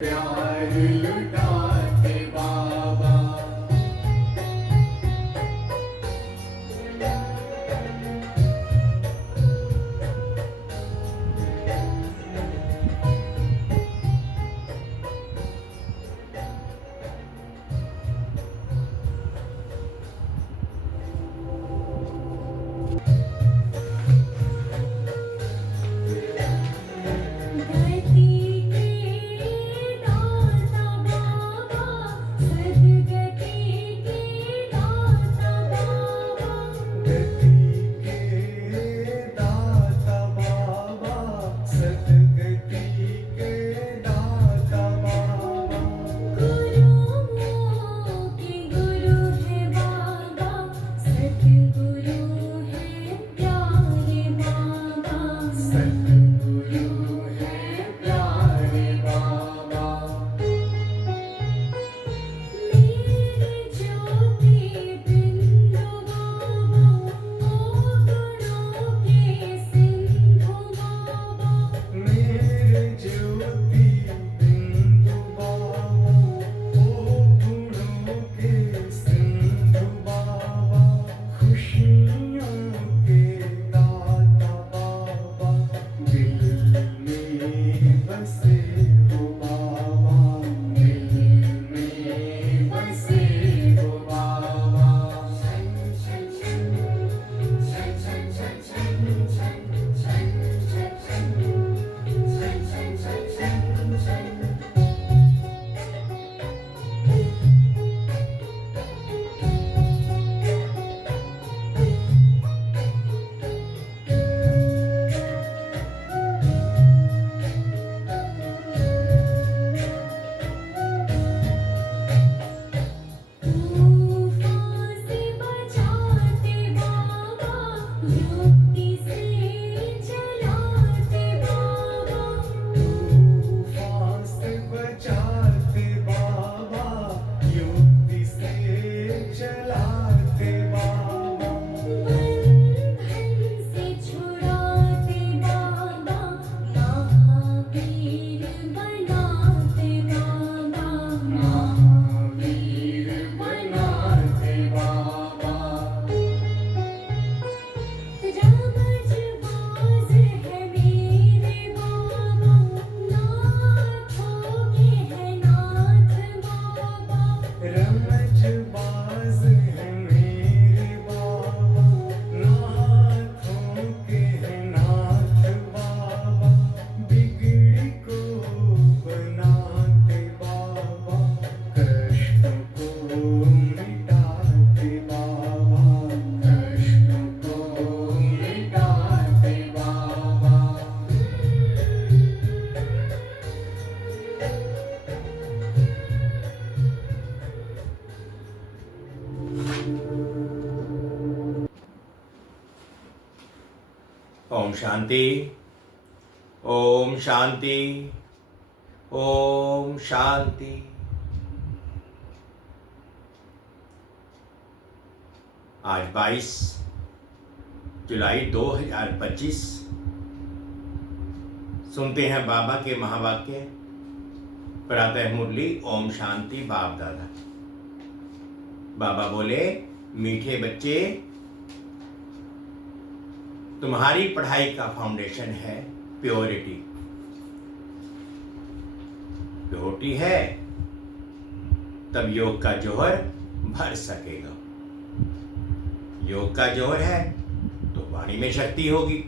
प्यार लुटाते बाबा। ओम शांति, ओम शांति, ओम शांति। आज 22 जुलाई 2025। सुनते हैं बाबा के महावाक्य। प्रातः मुरली ओम शांति बाप दादा। बाबा बोले, मीठे बच्चे, तुम्हारी पढ़ाई का फाउंडेशन है प्योरिटी। प्योरिटी है तब योग का जौहर भर सकेगा। योग का जौहर है तो वाणी में शक्ति होगी।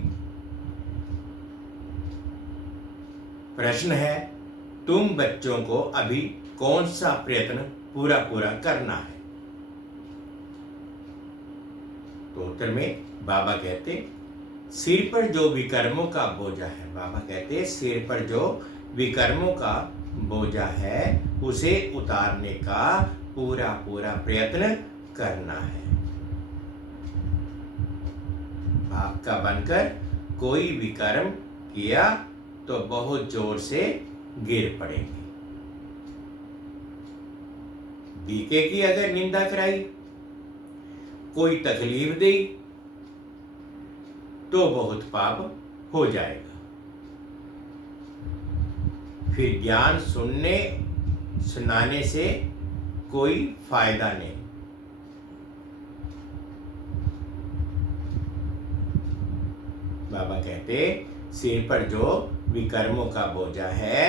प्रश्न है, तुम बच्चों को अभी कौन सा प्रयत्न पूरा करना है? तो उत्तर में बाबा कहते, सिर पर जो विकर्मों का बोझा है, बाबा कहते सिर पर जो विकर्मों का बोझा है उसे उतारने का पूरा प्रयत्न करना है। बाप का बनकर कोई विकर्म किया तो बहुत जोर से गिर पड़ेंगे। बीके की अगर निंदा कराई, कोई तकलीफ दी तो बहुत पाप हो जाएगा। फिर ज्ञान सुनने सुनाने से कोई फायदा नहीं। बाबा कहते सिर पर जो विकर्मों का बोझा है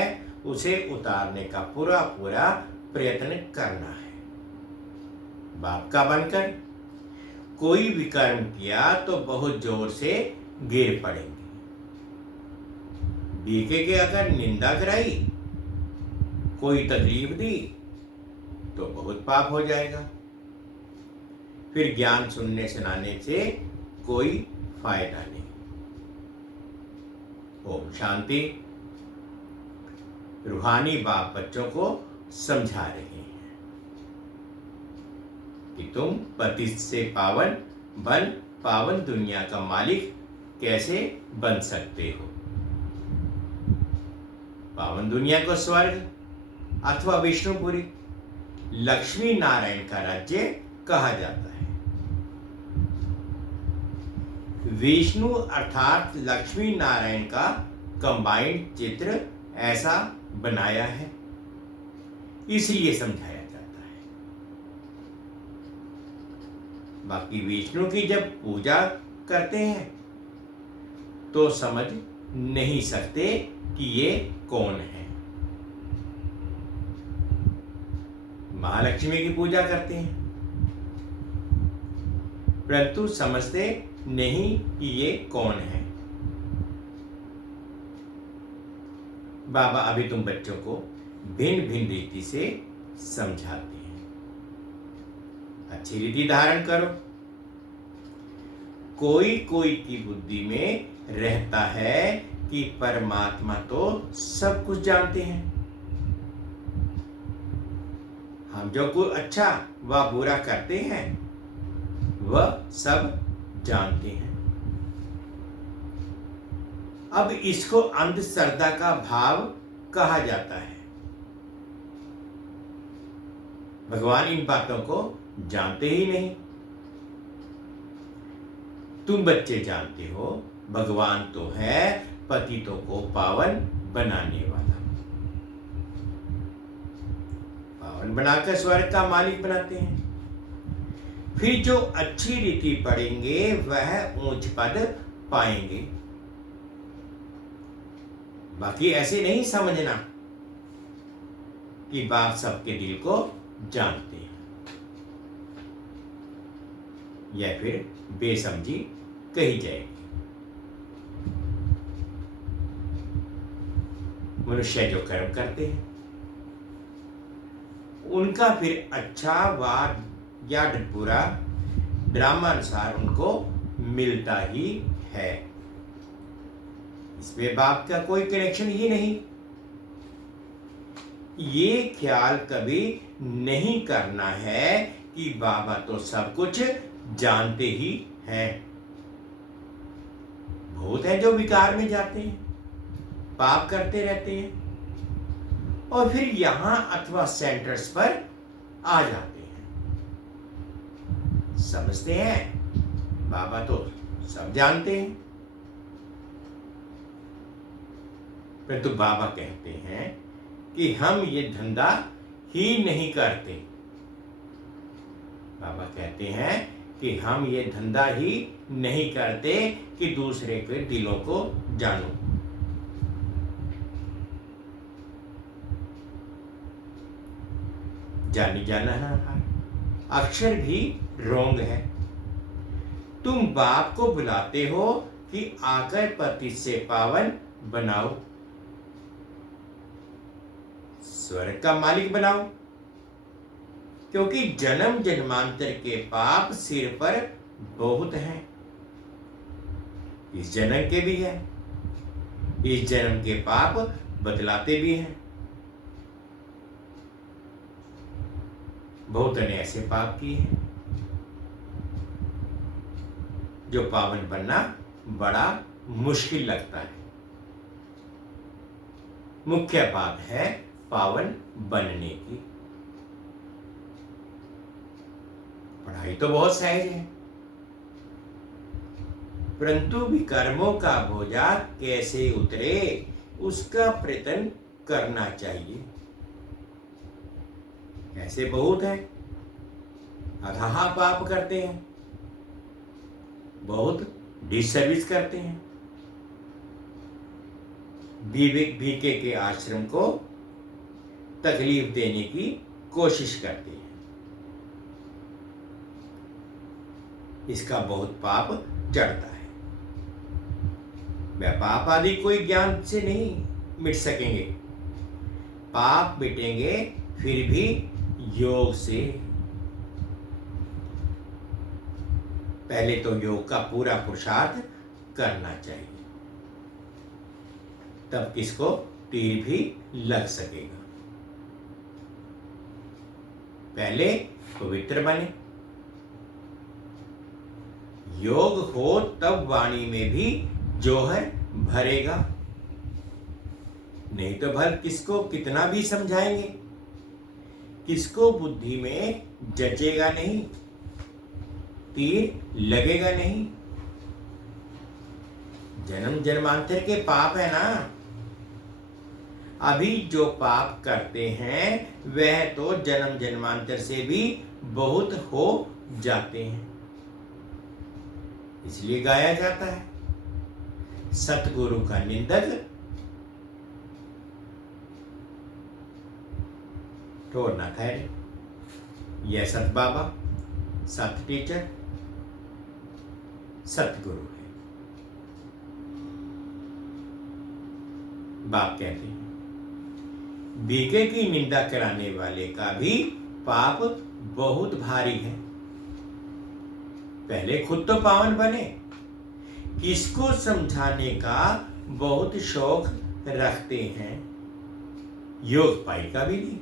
उसे उतारने का पूरा पूरा प्रयत्न करना है। बाप का बनकर कोई विकर्म किया तो बहुत जोर से गिर पड़ेंगे। बीके के अगर निंदा कराई, कोई तकलीफ दी तो बहुत पाप हो जाएगा। फिर ज्ञान सुनने सुनाने से कोई फायदा नहीं। ओम शांति। रूहानी बाप बच्चों को समझा रहे हैं कि तुम पतित से पावन बन पावन दुनिया का मालिक कैसे बन सकते हो। पावन दुनिया को स्वर्ग अथवा विष्णुपुरी लक्ष्मी नारायण का राज्य कहा जाता है। विष्णु अर्थात लक्ष्मी नारायण का कंबाइंड चित्र ऐसा बनाया है, इसलिए समझाया जाता है। बाकी विष्णु की जब पूजा करते हैं तो समझ नहीं सकते कि ये कौन है। महालक्ष्मी की पूजा करते हैं परंतु समझते नहीं कि ये कौन है। बाबा अभी तुम बच्चों को भिन्न भिन्न रीति से समझाते हैं। अच्छी रीति धारण करो। कोई कोई की बुद्धि में रहता है कि परमात्मा तो सब कुछ जानते हैं, हम जो कुछ अच्छा व बुरा करते हैं वह सब जानते हैं। अब इसको अंधश्रद्धा का भाव कहा जाता है। भगवान इन बातों को जानते ही नहीं। तुम बच्चे जानते हो भगवान तो है पतितों को पावन बनाने वाला। पावन बनाकर स्वर्ग का मालिक बनाते हैं। फिर जो अच्छी रीति पढ़ेंगे वह ऊंच पद पाएंगे। बाकी ऐसे नहीं समझना कि बाप सबके दिल को जानते हैं, या फिर बेसमझी कही जाएगी। मनुष्य जो कर्म करते हैं उनका फिर अच्छा व या बुरा ड्रामानुसार उनको मिलता ही है। इसमें बाप का कोई कनेक्शन ही नहीं। ये ख्याल कभी नहीं करना है कि बाबा तो सब कुछ जानते ही हैं। बहुत है जो विकार में जाते हैं, पाप करते रहते हैं और फिर यहां अथवा सेंटर्स पर आ जाते हैं। समझते हैं बाबा तो सब जानते हैं, परंतु बाबा कहते हैं कि हम ये धंधा ही नहीं करते। बाबा कहते हैं कि हम ये धंधा ही नहीं करते कि दूसरे के दिलों को जानो। जानी जाना है, अक्षर भी रोंग है। तुम बाप को बुलाते हो कि आकर पति से पावन बनाओ, स्वर्ग का मालिक बनाओ, क्योंकि जन्म जन्मांतर के पाप सिर पर बहुत हैं। इस जन्म के भी है, इस जन्म के पाप बदलाते भी हैं। बहुत ने ऐसे पाप किए हैं जो पावन बनना बड़ा मुश्किल लगता है। मुख्य बात है पावन बनने की। पढ़ाई तो बहुत सहज है, परंतु विकर्मों का बोझा कैसे उतरे उसका प्रयत्न करना चाहिए। ऐसे बहुत हैं, अथाह पाप करते हैं, बहुत डिसर्विस करते हैं, विवेक भीखे के आश्रम को तकलीफ देने की कोशिश करते हैं। इसका बहुत पाप चढ़ता है। वह पाप आदि कोई ज्ञान से नहीं मिट सकेंगे। पाप मिटेंगे फिर भी योग से। पहले तो योग का पूरा पुरुषार्थ करना चाहिए, तब किसको तीर भी लग सकेगा। पहले पवित्र बने। योग हो तब वाणी में भी जौहर भरेगा, नहीं तो भर किसको कितना भी समझाएंगे, किसको बुद्धि में जचेगा नहीं, तीर लगेगा नहीं। जन्म जन्मांतर के पाप है ना। अभी जो पाप करते हैं वह तो जन्म जन्मांतर से भी बहुत हो जाते हैं। इसलिए गाया जाता है, सतगुरु का निंदक ठोर ना ठहरे। यह सत बाबा, सत टीचर, सतगुरु है। बाप कहते हैं, भीखे की निंदा कराने वाले का भी पाप बहुत भारी है। पहले खुद तो पावन बने। किसको समझाने का बहुत शौक रखते हैं, योग पाई का भी नहीं।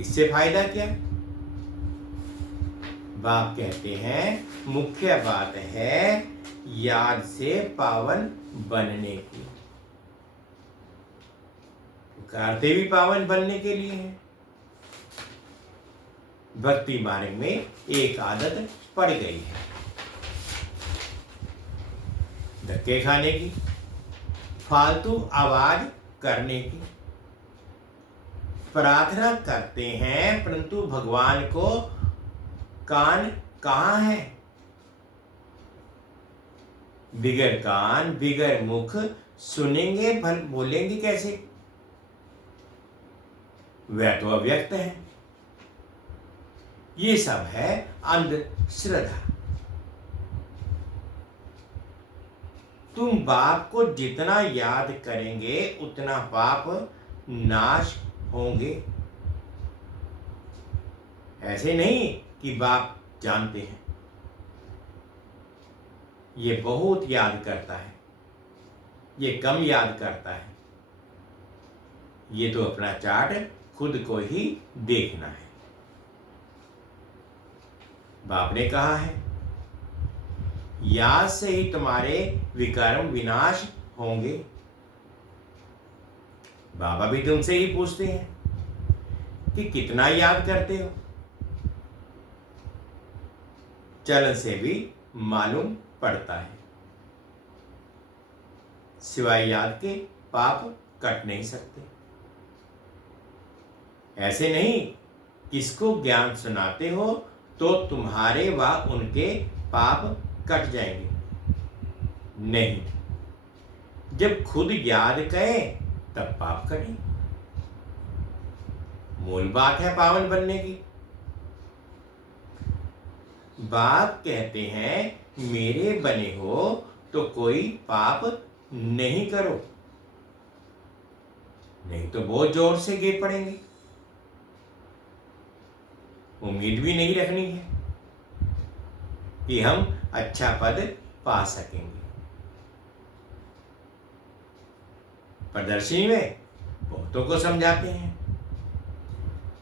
इससे फायदा क्या? बाप कहते हैं मुख्य बात है याद से पावन बनने की। पुकारते भी पावन बनने के लिए हैं। भक्ति मार्ग में एक आदत पड़ गई है, धक्के खाने की, फालतू आवाज करने की। प्रार्थना करते हैं परंतु भगवान को कान कहाँ है? बिगर कान बिगर मुख सुनेंगे भल बोलेंगे कैसे? वह तो अव्यक्त है। ये सब है अंधश्रद्धा। तुम बाप को जितना याद करेंगे उतना पाप नाश होंगे। ऐसे नहीं कि बाप जानते हैं, ये बहुत याद करता है, ये कम याद करता है। ये तो अपना चार्ट खुद को ही देखना है। बाप ने कहा है, याद से ही तुम्हारे विकर्म विनाश होंगे। बाबा भी तुमसे ही पूछते हैं कि कितना याद करते हो। चलन से भी मालूम पड़ता है। सिवाय याद के पाप कट नहीं सकते। ऐसे नहीं किसको ज्ञान सुनाते हो तो तुम्हारे व उनके पाप कट जाएंगे। नहीं, जब खुद याद करें तब पाप कटें। मूल बात है पावन बनने की। बाप कहते हैं मेरे बने हो तो कोई पाप नहीं करो, नहीं तो बहुत जोर से गिर पड़ेंगे। उम्मीद भी नहीं रखनी है कि हम अच्छा पद पा सकेंगे। प्रदर्शनी में बहुतों को समझाते हैं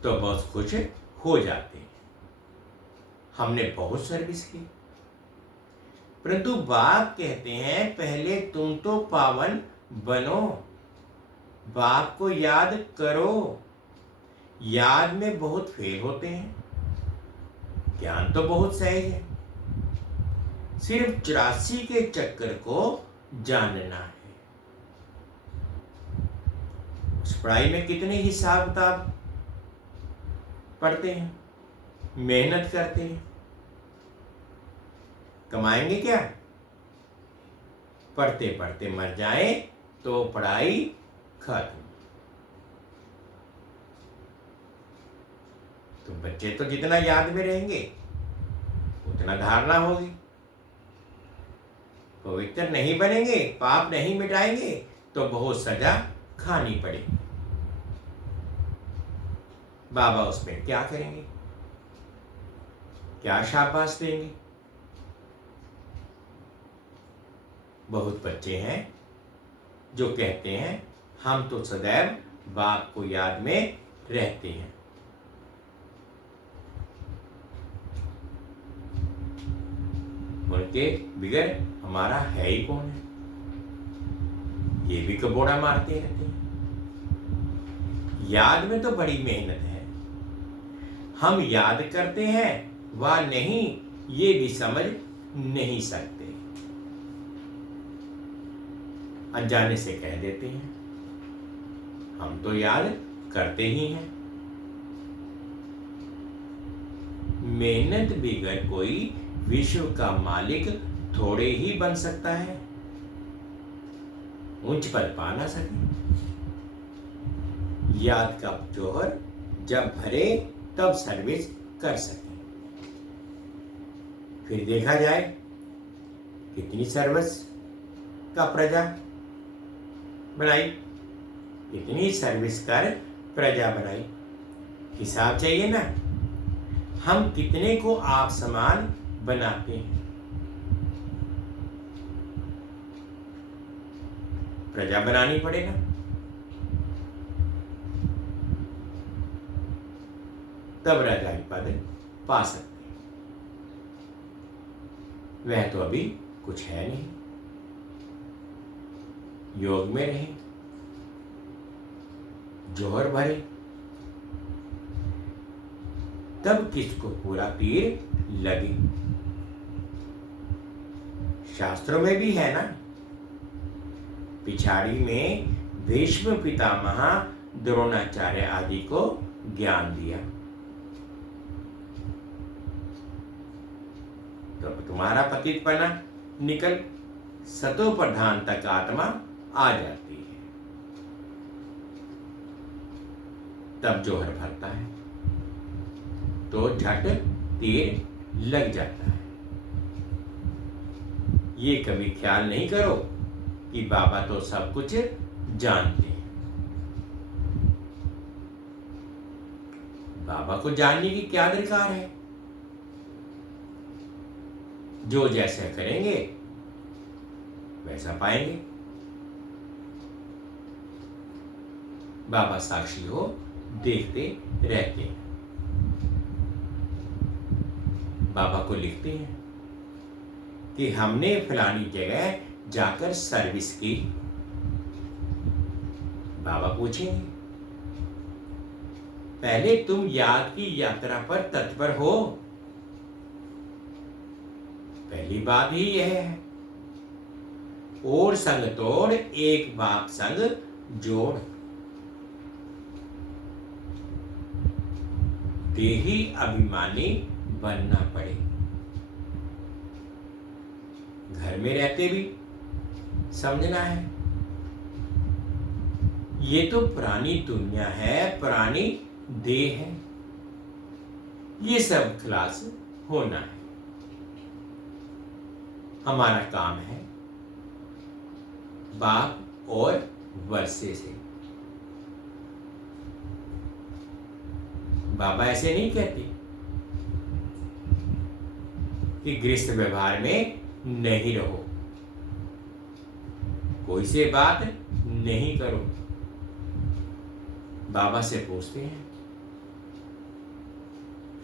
तो बहुत खुश हो जाते हैं, हमने बहुत सर्विस की। परंतु बाप कहते हैं पहले तुम तो पावन बनो, बाप को याद करो। याद में बहुत फेल होते हैं, ज्ञान तो बहुत सहज है, सिर्फ 84 के चक्कर को जानना है। उस पढ़ाई में कितने हिसाब किताब पढ़ते हैं, मेहनत करते हैं, कमाएंगे क्या? पढ़ते पढ़ते मर जाए तो पढ़ाई खत्म। तो बच्चे तो जितना याद में रहेंगे उतना धारणा होगी। पवित्र नहीं बनेंगे, पाप नहीं मिटाएंगे तो बहुत सजा खानी पड़ेगी। बाबा उसमें क्या करेंगे, क्या शाबाश देंगे? बहुत बच्चे हैं जो कहते हैं हम तो सदैव बाप को याद में रहते हैं। उनके बिगैर हमारा है ही कौन है? ये भी कबोड़ा मारते रहते हैं। याद में तो बड़ी मेहनत है, हम याद करते हैं व नहीं ये भी समझ नहीं सकते। अनजाने से कह देते हैं हम तो याद करते ही हैं। मेहनत बिगर कोई विश्व का मालिक थोड़े ही बन सकता है, ऊंच पद पा ना सके। याद का जोहर जब भरे तब सर्विस कर सके। फिर देखा जाए कितनी सर्विस का प्रजा बनाई, कितनी सर्विस कर प्रजा बनाई। हिसाब चाहिए ना, हम कितने को आप समान बनाते हैं। प्रजा बनानी पड़ेगा, तब राजाई पद पा सकते हैं। वह तो अभी कुछ है नहीं। योग में रहे, जोहर भरे, तब किसको पूरा तीर लगे। शास्त्रों में भी है ना, पिछाड़ी में भीष्म पितामह द्रोणाचार्य आदि को ज्ञान दिया। तो तुम्हारा पतितपना निकल सतो प्रधान तक आत्मा आ जाती है, तब जोहर भरता है तो झट तीर लग जाता है। ये कभी ख्याल नहीं करो कि बाबा तो सब कुछ जानते हैं। बाबा को जानने की क्या दरकार है? जो जैसा करेंगे वैसा पाएंगे। बाबा साक्षी हो, देखते रहते हैं। बाबा को लिखते हैं कि हमने फलानी जगह जाकर सर्विस की। बाबा पूछेंगे पहले तुम याद की यात्रा पर तत्पर हो? पहली बात ही यह है। और संग तोड़ एक बाप संग जोड़, देही अभिमानी बनना पड़े। घर में रहते भी समझना है ये तो पुरानी दुनिया है, पुरानी देह है, ये सब खलास होना है। हमारा काम है बाप और वर्षे से। बाबा ऐसे नहीं कहते कि गृहस्थ व्यवहार में नहीं रहो, कोई से बात नहीं करो। बाबा से पूछते हैं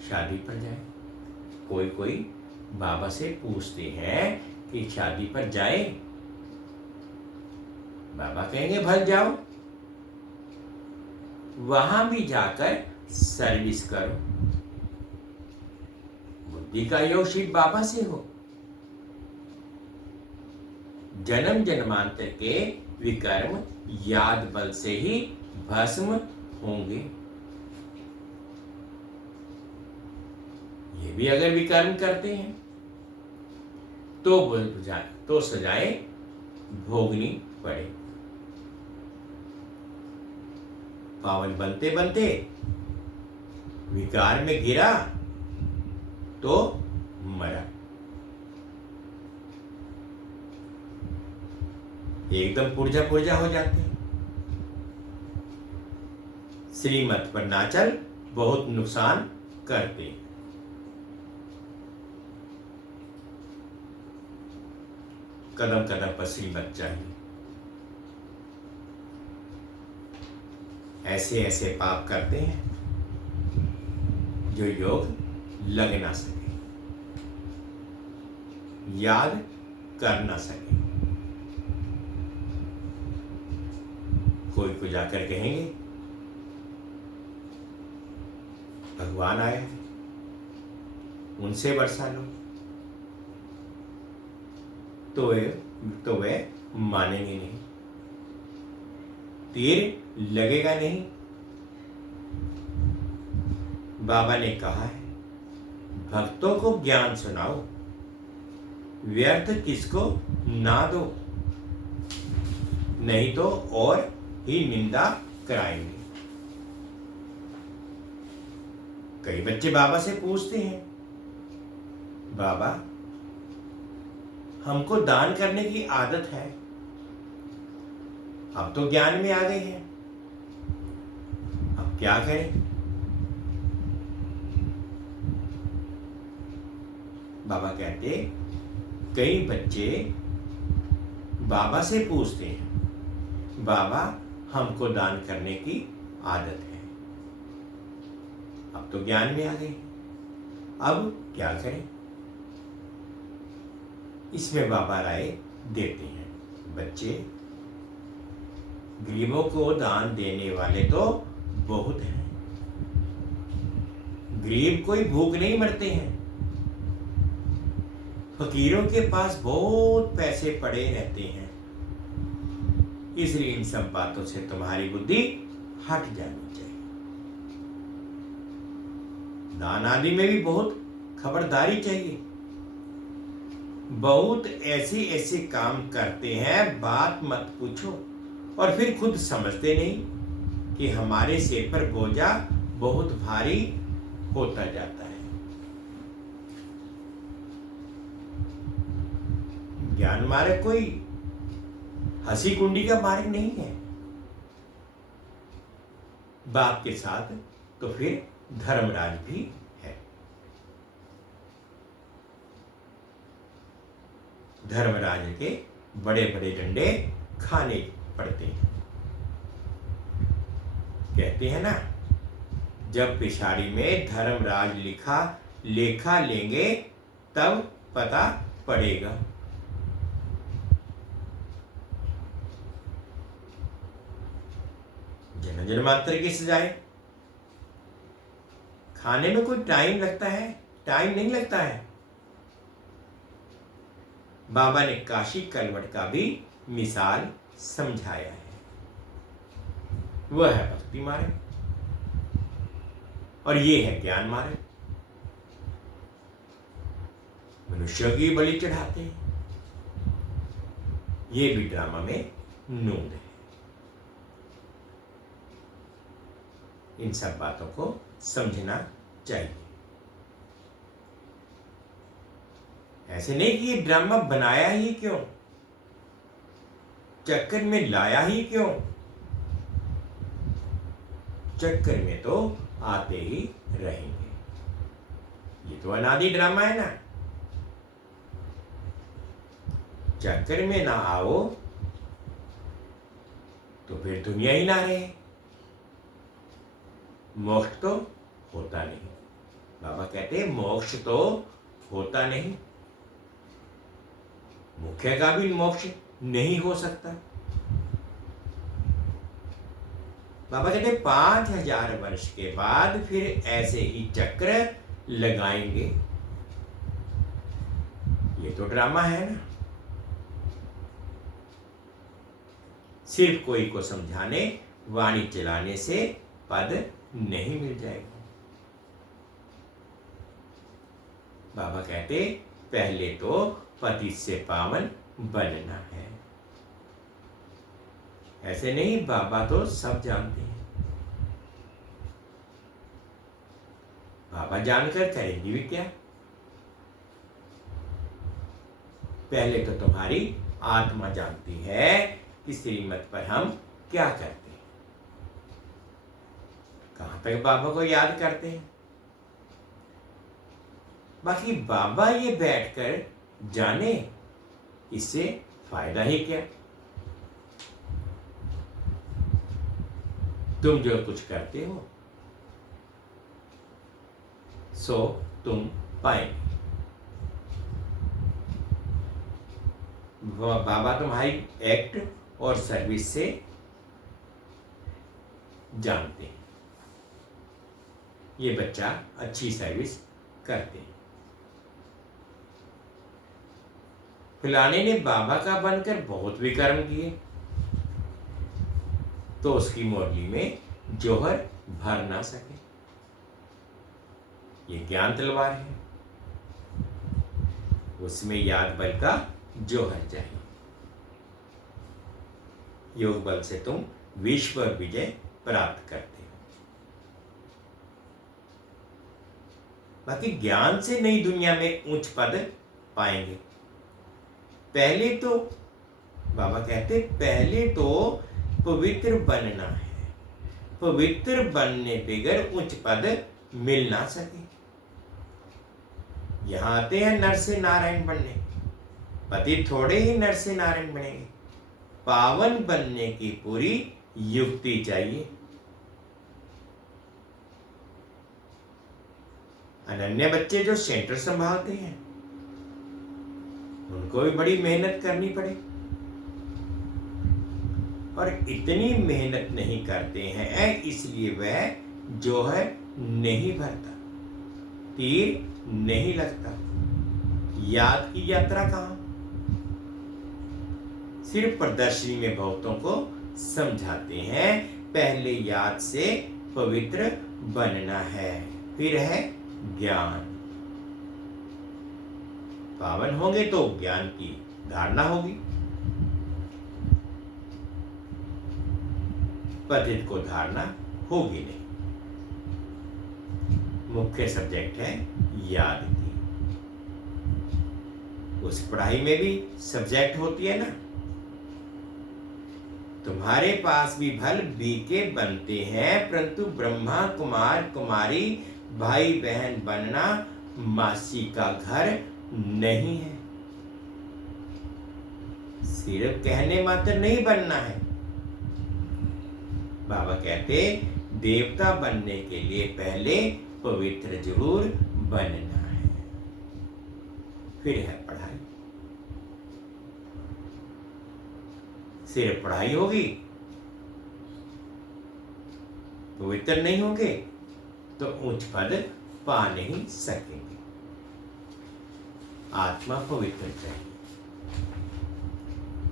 शादी पर जाए। कोई बाबा से पूछते हैं कि शादी पर जाए। बाबा कहेंगे भल जाओ, वहां भी जाकर सर्विस करो। बुद्धि का योग सिर्फ बाबा से हो। जन्म जन्मांतर के विकर्म याद बल से ही भस्म होंगे। ये भी अगर विकर्म करते हैं तो सजाएं भोगनी पड़े। पावन बनते बनते विकार में गिरा तो मरा। एकदम पुर्जा पुर्जा हो जाते हैं। श्रीमत पर ना चल बहुत नुकसान करते हैं। कदम कदम पर श्रीमत चाहिए। ऐसे ऐसे पाप करते हैं जो योग लग ना सके, याद कर ना सके। कोई को जाकर कहेंगे भगवान आए हैं, उनसे वर्षा लो, तो वे मानेंगे नहीं, तीर लगेगा नहीं। बाबा ने कहा है भक्तों को ज्ञान सुनाओ, व्यर्थ किसको ना दो, नहीं तो और ही निंदा कराएंगे। कई बच्चे बाबा से पूछते हैं बाबा हमको दान करने की आदत है, अब तो ज्ञान में आ गए हैं, अब क्या करें। बाबा कहते कई बच्चे बाबा से पूछते हैं बाबा हमको दान करने की आदत है, अब तो ज्ञान में आ गए, अब क्या करें। इसमें बाबा राय देते हैं बच्चे गरीबों को दान देने वाले तो बहुत हैं, गरीब कोई भूख नहीं मरते हैं, फकीरों के पास बहुत पैसे पड़े रहते हैं। इसलिए इन सब बातों से तुम्हारी बुद्धि हट जानी चाहिए। दान आदि में भी बहुत खबरदारी चाहिए। बहुत ऐसे ऐसे काम करते हैं बात मत पूछो, और फिर खुद समझते नहीं कि हमारे सिर पर बोझा बहुत भारी होता जाता है। ज्ञान मार्ग कोई हंसी कुंडी का मार्ग नहीं है। बाप के साथ तो फिर धर्मराज भी है। धर्मराज के बड़े बड़े डंडे खाने पड़ते हैं। कहते हैं ना जब पिछाड़ी में धर्मराज लेखा लेंगे तब पता पड़ेगा। जन्म जन्मांतर की सजाएं। खाने में कोई टाइम लगता है? टाइम नहीं लगता है। बाबा ने काशी कलवट का भी मिसाल समझाया है। वह है भक्ति मार्ग और ये है ज्ञान मार्ग। मनुष्य की बलि चढ़ाते हैं, ये भी ड्रामा में नूंद है। इन सब बातों को समझना चाहिए। ऐसे नहीं कि ये ड्रामा बनाया ही क्यों, चक्कर में लाया ही क्यों। चक्कर में तो आते ही रहेंगे। ये तो अनादि ड्रामा है ना। चक्कर में ना आओ तो फिर दुनिया ही ना रहे, मोक्ष तो होता नहीं। बाबा कहते हैं मोक्ष तो होता नहीं, मुख्य का भी मोक्ष नहीं हो सकता। बाबा कहते 5000 वर्ष के बाद फिर ऐसे ही चक्र लगाएंगे। ये तो ड्रामा है ना। सिर्फ कोई को समझाने वाणी चलाने से पद नहीं मिल जाएगा। बाबा कहते पहले तो पति से पावन बनना है। ऐसे नहीं, बाबा तो सब जानते हैं। बाबा जानकर करेंगे भी क्या? पहले तो तुम्हारी आत्मा जानती है कि श्रीमत पर हम क्या करते हैं, कहां तक बाबा को याद करते हैं। बाकी बाबा ये बैठकर जाने, इससे फायदा ही क्या? तुम जो कुछ करते हो सो तुम पाएंगे। बाबा तुम्हारी एक्ट और सर्विस से जानते हैं ये बच्चा अच्छी सर्विस करते हैं। फलाने ने बाबा का बनकर बहुत विकर्म किए तो उसकी मुरली में जोहर भर ना सके। ये ज्ञान तलवार है, उसमें याद बल का जोहर चाहिए। योग बल से तुम विश्व विजय प्राप्त करते हो। बाकी ज्ञान से नई दुनिया में उच्च पद पाएंगे। पहले तो बाबा कहते पहले तो पवित्र बनना है। पवित्र बनने बगैर उच्च पद मिल ना सके। यहां आते हैं नर से नारायण बनने, पति थोड़े ही नर से नारायण बनेंगे। पावन बनने की पूरी युक्ति चाहिए। अनन्या बच्चे जो सेंटर संभालते हैं उनको भी बड़ी मेहनत करनी पड़े, और इतनी मेहनत नहीं करते हैं इसलिए वह जो है नहीं भरता, तीर नहीं लगता। याद की यात्रा कहां? सिर्फ प्रदर्शनी में बहुतों को समझाते हैं पहले याद से पवित्र बनना है, फिर है ज्ञान। पावन होंगे तो ज्ञान की धारणा होगी। पतित को धारणा होगी नहीं। मुख्य सब्जेक्ट है याद की। उस पढ़ाई में भी सब्जेक्ट होती है ना। तुम्हारे पास भी भल बीके बनते हैं, परंतु ब्रह्मा कुमार कुमारी भाई बहन बनना मासी का घर नहीं है। सिर्फ कहने मात्र नहीं बनना है। बाबा कहते देवता बनने के लिए पहले पवित्र जरूर बनना है, फिर है पढ़ाई। सिर्फ पढ़ाई होगी, पवित्र नहीं होंगे तो उच्च पद पा नहीं सकेंगे। आत्मा पवित्र चाहिए।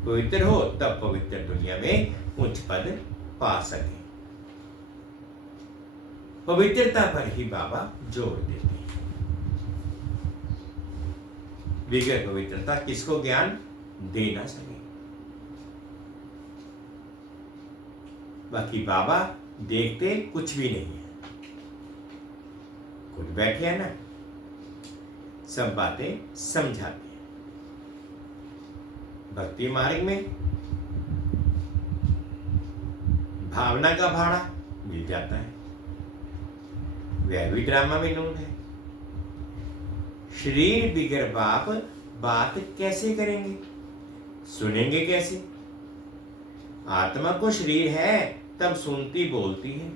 पवित्र हो तब पवित्र दुनिया में उच्च पद पा सके। पवित्रता पर ही बाबा जोर देते हैं। बगैर पवित्रता किसको ज्ञान दे ना सके। बाकी बाबा देखते कुछ भी नहीं है। कुछ बैठे हैं ना, सब बातें समझाते हैं। भक्ति मार्ग में भावना का भाड़ा मिल जाता है। वह भी ड्रामा में नून है। शरीर बिगर बाप बात कैसे करेंगे, सुनेंगे कैसे? आत्मा को शरीर है तब सुनती बोलती है।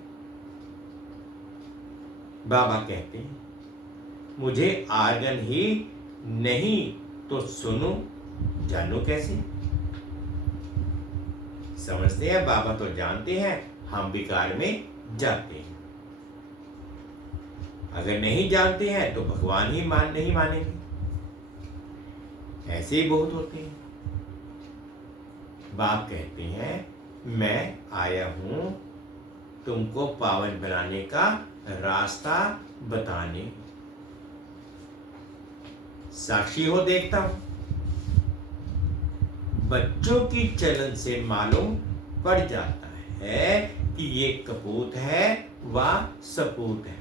बाबा कहते हैं मुझे आर्गन ही नहीं तो सुनो जानो कैसे? समझते हैं बाबा तो जानते हैं, हम विकार में जाते हैं। अगर नहीं जानते हैं तो भगवान ही नहीं मानेंगे। ऐसे ही बहुत होते हैं। बाप कहते हैं मैं आया हूं तुमको पावन बनाने का रास्ता बताने। साक्षी हो देखता हूं, बच्चों की चलन से मालूम पड़ जाता है कि ये कपूत है व सपूत है।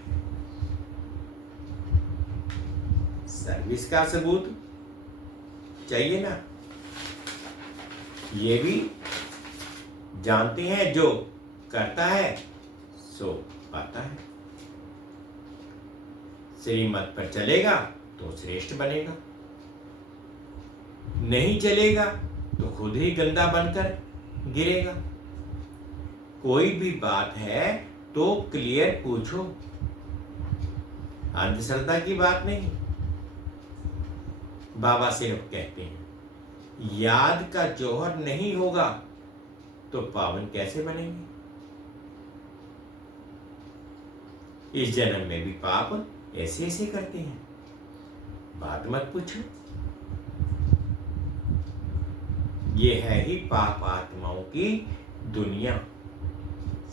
सर्विस का सबूत चाहिए ना, ये भी जानते हैं जो करता है सो पाता है। श्रीमत पर चलेगा तो श्रेष्ठ बनेगा, नहीं चलेगा तो खुद ही गंदा बनकर गिरेगा। कोई भी बात है तो क्लियर पूछो, अंधश्रद्धा की बात नहीं। बाबा सिर्फ कहते हैं याद का जौहर नहीं होगा तो पावन कैसे बनेंगे। इस जन्म में भी पाप ऐसे ऐसे करते हैं, बात मत पूछो। ये है ही पाप आत्माओं की दुनिया।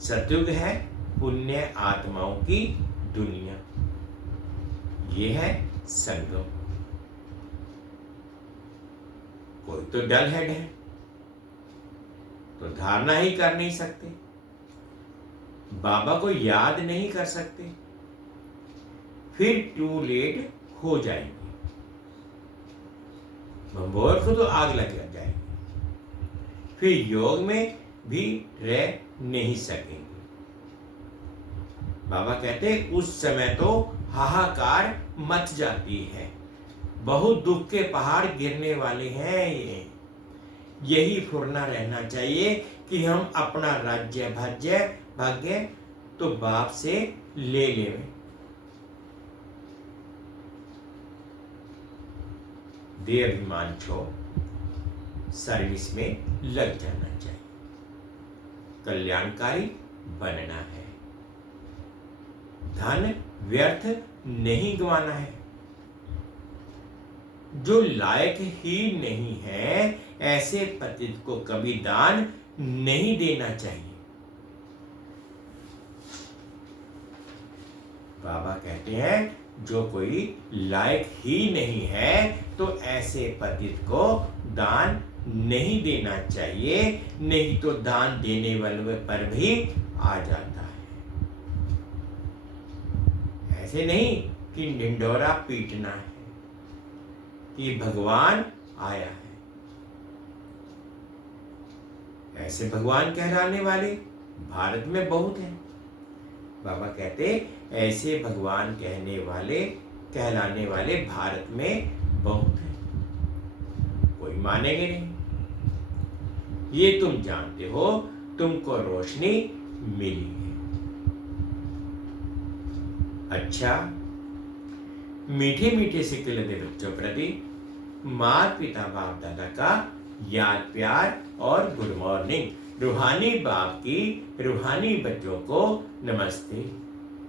सतयुग है पुण्य आत्माओं की दुनिया। ये है संगम। कोई तो डल हेड है तो धारणा ही कर नहीं सकते, बाबा को याद नहीं कर सकते, फिर टू लेट हो जाएंगे, भंबोर को तो आग लग जाएगी, फिर योग में भी रह नहीं सकेंगे। बाबा कहते उस समय तो हाहाकार मच जाती है, बहुत दुख के पहाड़ गिरने वाले हैं। ये यही फुरना रहना चाहिए कि हम अपना राज्य भाग्य तो बाप से ले लें। दे अभिमान छोड़ सर्विस में लग जाना चाहिए, कल्याणकारी बनना है, धन व्यर्थ नहीं गंवाना है। जो लायक ही नहीं है ऐसे पतित को कभी दान नहीं देना चाहिए। बाबा कहते हैं जो कोई लायक ही नहीं है तो ऐसे पतित को दान नहीं देना चाहिए, नहीं तो दान देने वाले पर भी आ जाता है। ऐसे नहीं कि ढिंढोरा पीटना है कि भगवान आया है। ऐसे भगवान कहलाने वाले भारत में बहुत हैं। बाबा कहते ऐसे भगवान कहलाने वाले भारत में बहुत हैं, कोई मानेंगे नहीं। ये तुम जानते हो, तुमको रोशनी मिली है। अच्छा, मीठे मीठे से खिलते बच्चों प्रति माता पिता बाप दादा का याद प्यार और गुड मॉर्निंग। रूहानी बाप की रूहानी बच्चों को नमस्ते।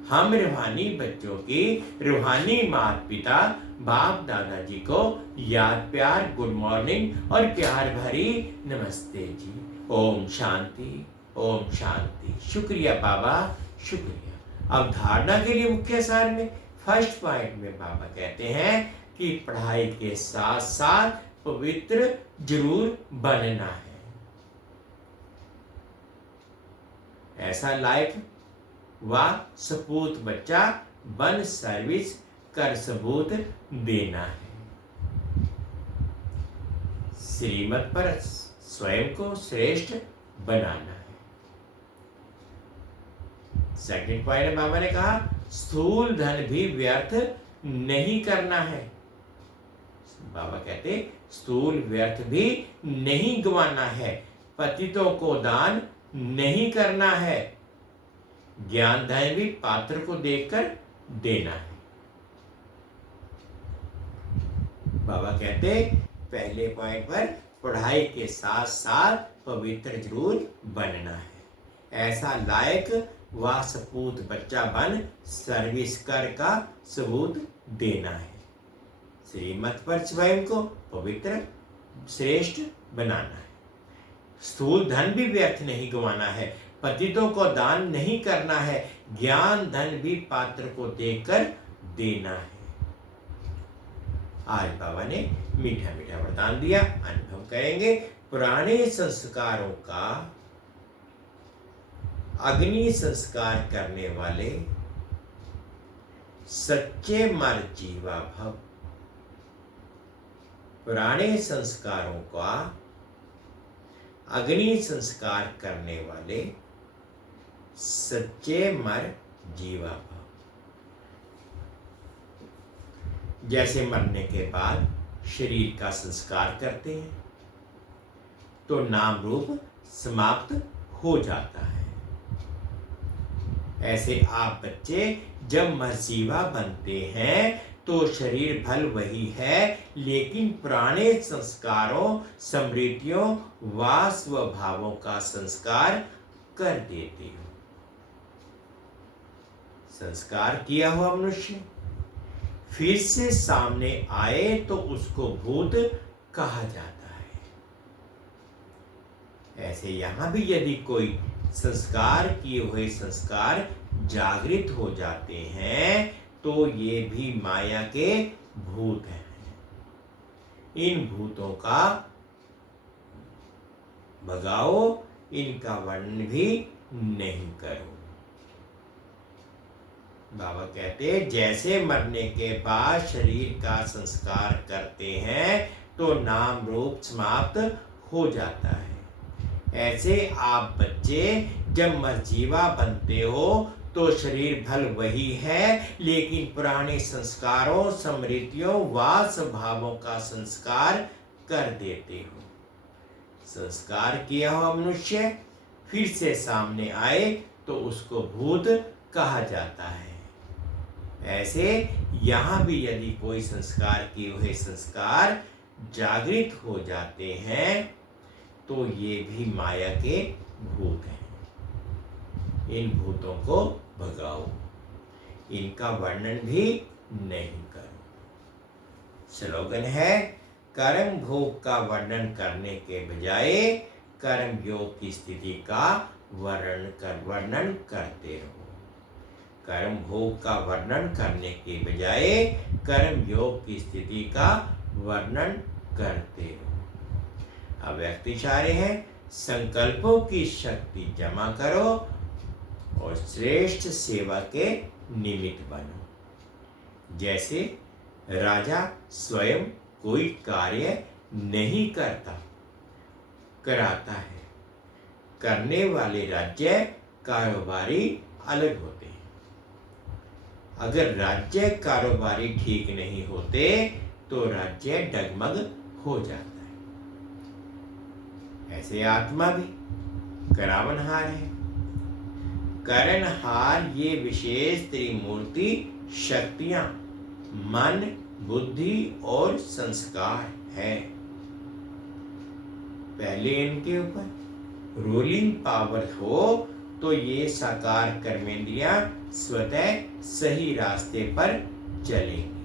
हम रूहानी बच्चों की रूहानी माता पिता बाप दादाजी को याद प्यार गुड मॉर्निंग और प्यार भरी नमस्ते जी। ओम शांति, ओम शांति। शुक्रिया बाबा, शुक्रिया। अब धारणा के लिए मुख्य सार में फर्स्ट पॉइंट में बाबा कहते हैं कि पढ़ाई के साथ साथ पवित्र जरूर बनना है। ऐसा लायक व सपूत बच्चा बन सर्विस कर सबूत देना है। श्रीमत पर स्वयं को श्रेष्ठ बनाना है। सेकंड पॉइंट बाबा ने कहा स्थूल धन भी व्यर्थ नहीं करना है। बाबा कहते स्थूल व्यर्थ भी नहीं गंवाना है, पतितों को दान नहीं करना है, ज्ञान धन भी पात्र को देखकर देना है। बाबा कहते पहले पॉइंट पर पढ़ाई के साथ साथ पवित्र जरूर बनना है। ऐसा लायक व सपूत बच्चा बन सर्विस कर का सबूत देना है। श्रीमत पर स्वयं को पवित्र श्रेष्ठ बनाना है। स्थूल धन भी व्यर्थ नहीं गंवाना है, पतितों को दान नहीं करना है, ज्ञान धन भी पात्र को देकर देना है। आज बाबा ने मीठा मीठा वरदान दिया, अनुभव करेंगे। पुराने संस्कारों का अग्नि संस्कार करने वाले सच्चे मर जीवा भव। पुराने संस्कारों का अग्नि संस्कार करने वाले सच्चे मर जीवा भव। जैसे मरने के बाद शरीर का संस्कार करते हैं तो नाम रूप समाप्त हो जाता है, ऐसे आप बच्चे जब मरजीवा बनते हैं तो शरीर भल वही है, लेकिन पुराने संस्कारों, स्मृतियों व स्वभावों का संस्कार कर देते हो। संस्कार किया हुआ मनुष्य फिर से सामने आए तो उसको भूत कहा जाता है। ऐसे यहां भी यदि कोई संस्कार किए हुए संस्कार जागृत हो जाते हैं तो ये भी माया के भूत हैं। इन भूतों का भगाओ, इनका वर्णन भी नहीं करो। बाबा कहते जैसे मरने के बाद शरीर का संस्कार करते हैं तो नाम रूप समाप्त हो जाता है, ऐसे आप बच्चे जब मरजीवा बनते हो तो शरीर भल वही है, लेकिन पुराने संस्कारों, स्मृतियों व स्वभावों का संस्कार कर देते हो। संस्कार किया हुआ मनुष्य फिर से सामने आए तो उसको भूत कहा जाता है। ऐसे यहाँ भी यदि कोई संस्कार किए हुए संस्कार जागृत हो जाते हैं तो ये भी माया के भूत हैं। इन भूतों को भगाओ, इनका वर्णन भी नहीं करो। स्लोगन है, कर्म भोग का वर्णन करने के बजाय कर्म योग की स्थिति का वर्णन करते रहो। कर्म भोग का वर्णन करने के बजाय कर्म योग की स्थिति का वर्णन करते रहो। अब व्यक्ति इशारे हैं, संकल्पों की शक्ति जमा करो और श्रेष्ठ सेवा के निमित्त बनो। जैसे राजा स्वयं कोई कार्य नहीं करता, कराता है। करने वाले राज्य कारोबारी अलग होते हैं। अगर राज्य कारोबारी ठीक नहीं होते तो राज्य डगमग हो जाता है। ऐसे आत्मा भी करावनहार है। करणहार ये विशेष त्रिमूर्ति शक्तियां मन, बुद्धि और संस्कार है। पहले इनके ऊपर रूलिंग पावर हो तो ये साकार कर्मेंद्रियां स्वतः सही रास्ते पर चलेंगी।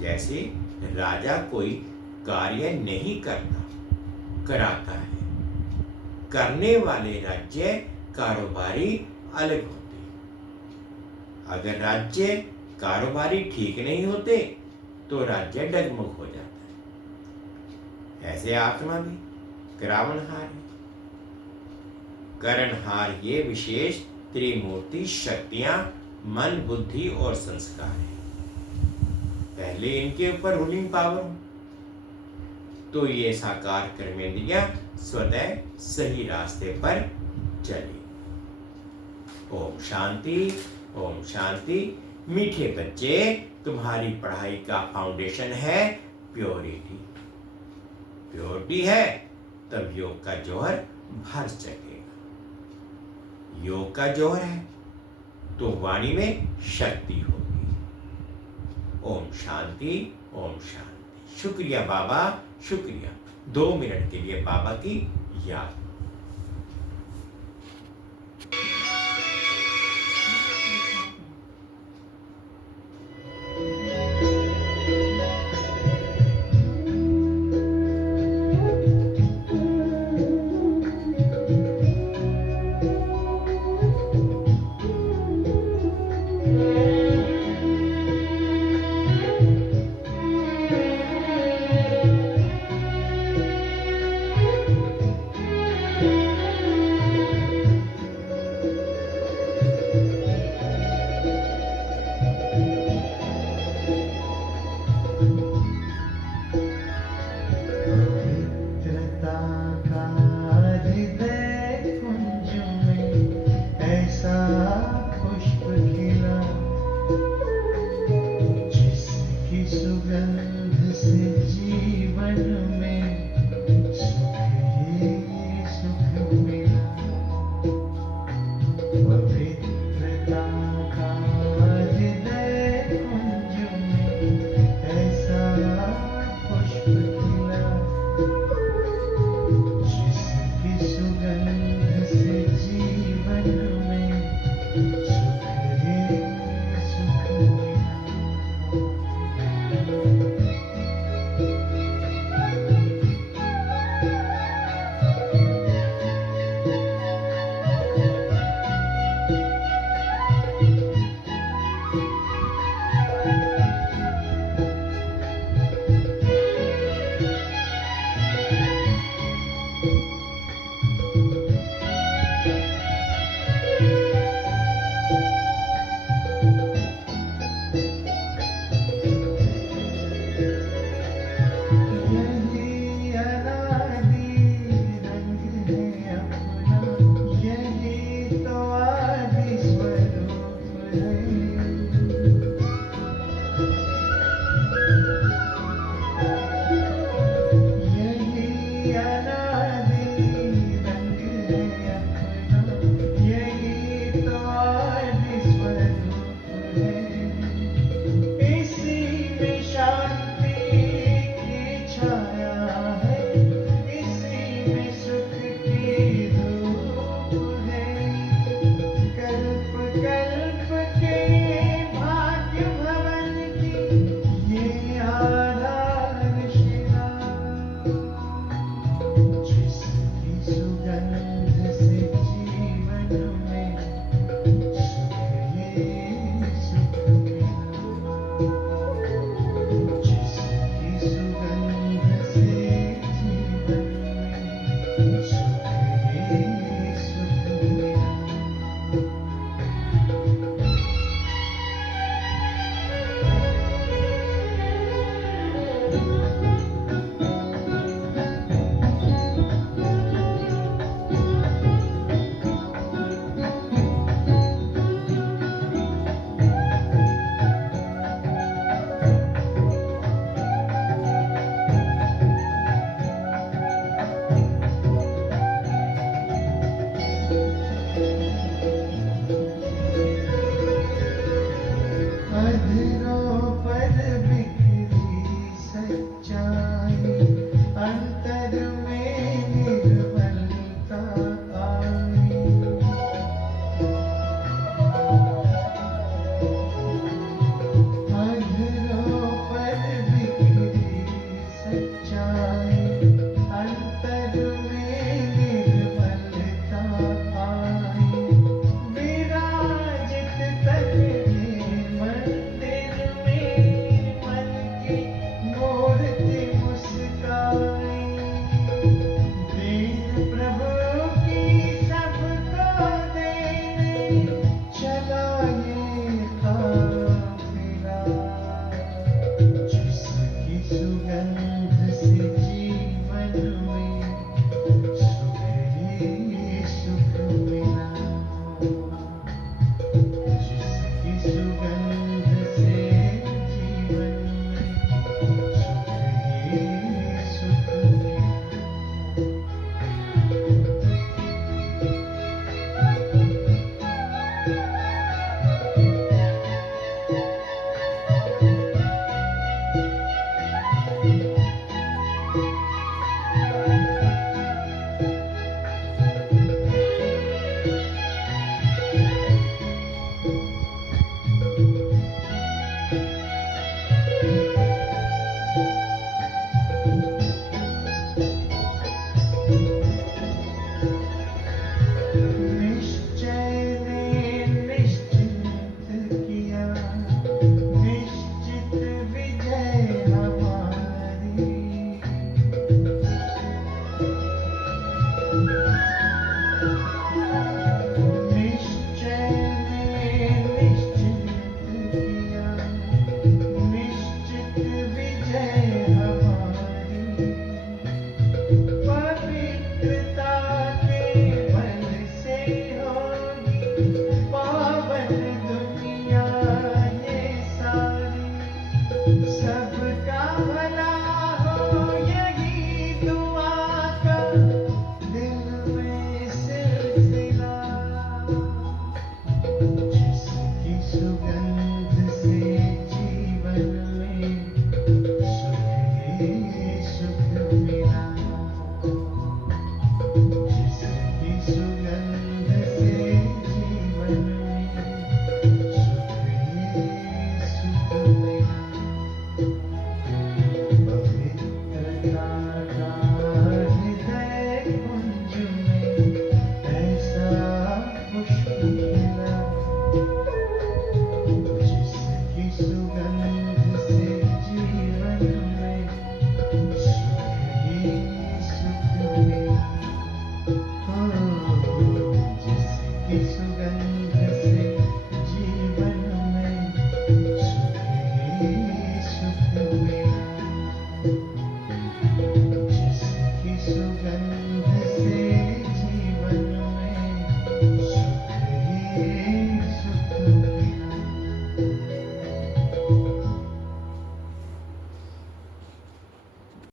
जैसे राजा कोई कार्य नहीं करता, कराता है। करने वाले राज्य कारोबारी अलग होते हैं। अगर राज्य कारोबारी ठीक नहीं होते तो राज्य डगमग हो जाता है। ऐसे आत्मा भी करावनहार है। करणहार ये विशेष त्रिमूर्ति शक्तियां मन, बुद्धि और संस्कार है। पहले इनके ऊपर रूलिंग पावर हो तो ये साकार कर्मेंद्रियां स्वतः सही रास्ते पर चले। ओम शांति, ओम शांति। मीठे बच्चे, तुम्हारी पढ़ाई का फाउंडेशन है प्योरिटी। प्योरिटी है तब योग का जौहर भर सकेगा। योग का जौहर है तो वाणी में शक्ति होगी। ओम शांति, ओम शांति। शुक्रिया बाबा, शुक्रिया। 2 मिनट के लिए बाबा की याद। जय